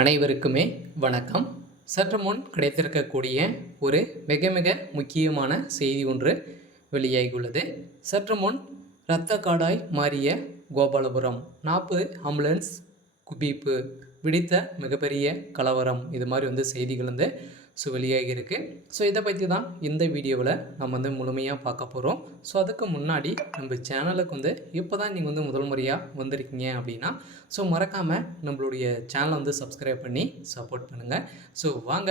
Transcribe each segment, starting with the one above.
அனைவருக்குமே வணக்கம். சற்று முன் கிடைத்திருக்கக்கூடிய ஒரு மிக மிக முக்கியமான செய்தி ஒன்று வெளியாகியுள்ளது. சற்று முன் இரத்த காடாய் மாறிய கோபாலபுரம் 40 ஆம்புலன்ஸ் குவிப்பு விடித்த மிகப்பெரிய கலவரம், இது மாதிரி செய்திகள் வெளியாகியிருக்கு. இதை பற்றி தான் இந்த வீடியோவில் நம்ம முழுமையாக பார்க்க போகிறோம். அதுக்கு முன்னாடி நம்ம சேனலுக்கு இப்போ தான் நீங்கள் முதல் முறையாக வந்திருக்கீங்க அப்படின்னா மறக்காமல் நம்மளுடைய சேனலை சப்ஸ்கிரைப் பண்ணி சப்போர்ட் பண்ணுங்கள். வாங்க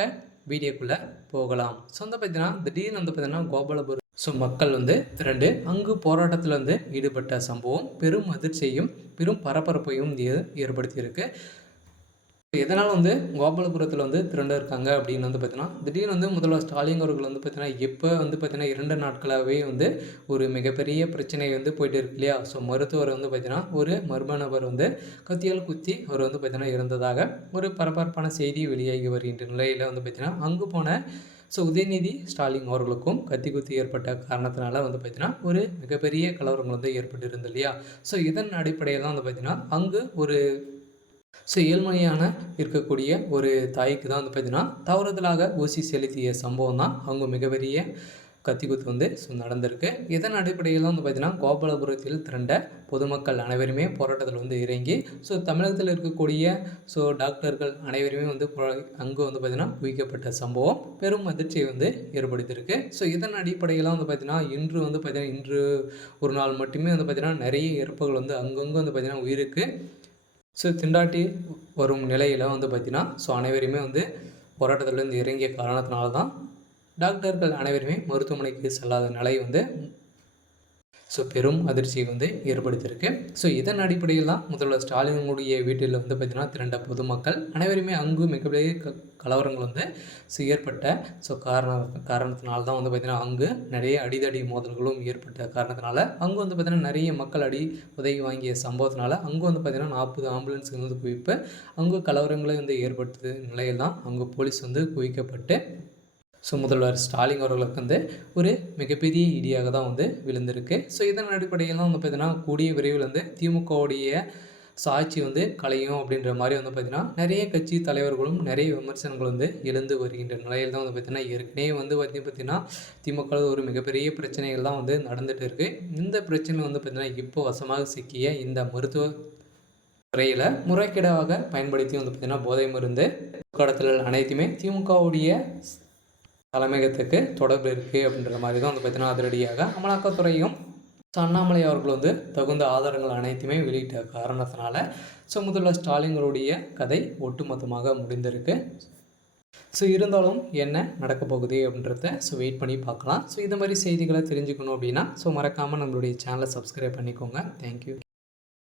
வீடியோக்குள்ளே போகலாம். பார்த்தீங்கன்னா திடீர்னு பார்த்தீங்கன்னா கோபாலபுரம் மக்கள் திரண்டு அங்கு போராட்டத்தில் ஈடுபட்ட சம்பவம் பெரும் அதிர்ச்சியையும் பெரும் பரபரப்பையும் ஏற்படுத்தியிருக்கு. எதனால் கோபாலபுரத்தில் திரண்டு இருக்காங்க அப்படின்னு பார்த்தீங்கன்னா திடீர்னு முதல்வர் ஸ்டாலின் அவர்கள் பார்த்தீங்கன்னா இப்போ பார்த்தீங்கன்னா 2 நாட்களாகவே ஒரு மிகப்பெரிய பிரச்சனை போயிட்டு இருக்கு இல்லையா. மருத்துவர் பார்த்தீங்கன்னா ஒரு மர்ம நபர் கத்தியால் குத்தி அவர் பார்த்தீங்கன்னா இறந்ததாக ஒரு பரபரப்பான செய்தி வெளியாகி வருகின்ற நிலையில் பார்த்தீங்கன்னா அங்கு போன உதயநிதி ஸ்டாலின் அவர்களுக்கும் கத்தி குத்தி ஏற்பட்ட காரணத்தினால பார்த்தீங்கன்னா ஒரு மிகப்பெரிய கலவரங்கள் ஏற்பட்டு இருந்தது இல்லையா. இதன் அடிப்படையில் தான் பார்த்தீங்கன்னா அங்கு ஒரு ஏழ்மையான இருக்கக்கூடிய ஒரு தாய்க்கு தான் பார்த்தீங்கன்னா தவறுதலாக ஊசி செலுத்திய சம்பவம் தான் அவங்க மிகப்பெரிய கத்திக்குத்து நடந்திருக்கு. இதன் அடிப்படையில் தான் பார்த்தீங்கன்னா கோபாலபுரத்தில் திரண்ட பொதுமக்கள் அனைவருமே போராட்டத்தில் இறங்கி தமிழகத்தில் இருக்கக்கூடிய டாக்டர்கள் அனைவருமே அங்கே பார்த்தீங்கன்னா குவிக்கப்பட்ட சம்பவம் பெரும் அதிர்ச்சியை ஏற்படுத்தியிருக்கு. இதன் அடிப்படையில் பார்த்தீங்கன்னா இன்று பார்த்தீங்கன்னா இன்று ஒரு நாள் மட்டுமே பார்த்தீங்கன்னா நிறைய இறப்புகள் அங்கங்கே பார்த்தீங்கன்னா உயிருக்கு திண்டாட்டி வரும் நிலையில் பார்த்தீங்கன்னா அனைவருமே போராட்டத்திலேருந்து இறங்கிய காரணத்தினால தான் டாக்டர்கள் அனைவருமே மருத்துவமனைக்கு செல்லாத நிலை பெரும் அதிர்ச்சியை ஏற்படுத்தியிருக்கு. இதன் அடிப்படையில் தான் முதல்வர் ஸ்டாலினுடைய வீட்டில் பார்த்தீங்கன்னா திரண்ட பொதுமக்கள் அனைவருமே அங்கு மிகப்பெரிய கலவரங்கள் ஏற்பட்ட காரணத்தினால தான் பார்த்தீங்கன்னா அங்கு நிறைய அடிதடி மோதல்களும் ஏற்பட்ட காரணத்தினால அங்கு பார்த்தீங்கன்னா நிறைய மக்கள் உதவி வாங்கிய சம்பவத்தினால அங்கு பார்த்தீங்கன்னா 40 ஆம்புலன்ஸுகள் குவிப்பு அங்கு கலவரங்களை ஏற்படுத்த நிலையில் தான் அங்கு போலீஸ் குவிக்கப்பட்டு முதல்வர் ஸ்டாலின் அவர்களுக்கு ஒரு மிகப்பெரிய இடியாக தான் விழுந்திருக்கு. இதன் அடிப்படையில் தான் பார்த்தீங்கன்னா கூடிய விரைவில் திமுகவுடைய ஆட்சி கலையும் அப்படின்ற மாதிரி பார்த்தீங்கன்னா நிறைய கட்சி தலைவர்களும் நிறைய விமர்சனங்கள் எழுந்து வருகின்ற நிலையில் தான் பார்த்தீங்கன்னா ஏற்கனவே பார்த்தீங்கன்னா திமுக ஒரு மிகப்பெரிய பிரச்சனைகள் தான் நடந்துகிட்டு இருக்குது. இந்த பிரச்சனை பார்த்தீங்கன்னா இப்போ வசமாக சிக்கிய இந்த மருத்துவ துறையில் முறைகேடாக பயன்படுத்தி பார்த்தீங்கன்னா போதை மருந்து கடத்தல் அனைத்துமே திமுகவுடைய தலைமையகத்துக்கு தொடர்பு இருக்குது அப்படின்ற மாதிரி தான் பார்த்தீங்கன்னா அதிரடியாக அமலாக்கத்துறையும் அண்ணாமலை அவர்கள் தகுந்த ஆதாரங்கள் அனைத்துமே வெளியிட்ட காரணத்தினால முதல்வர் ஸ்டாலின்களுடைய கதை ஒட்டுமொத்தமாக முடிந்திருக்கு. இருந்தாலும் என்ன நடக்க போகுது அப்படின்றத வெயிட் பண்ணி பார்க்கலாம். இது மாதிரி செய்திகளை தெரிஞ்சுக்கணும் அப்படின்னா மறக்காமல் நம்மளுடைய சேனலை சப்ஸ்கிரைப் பண்ணிக்கோங்க. தேங்க்யூ.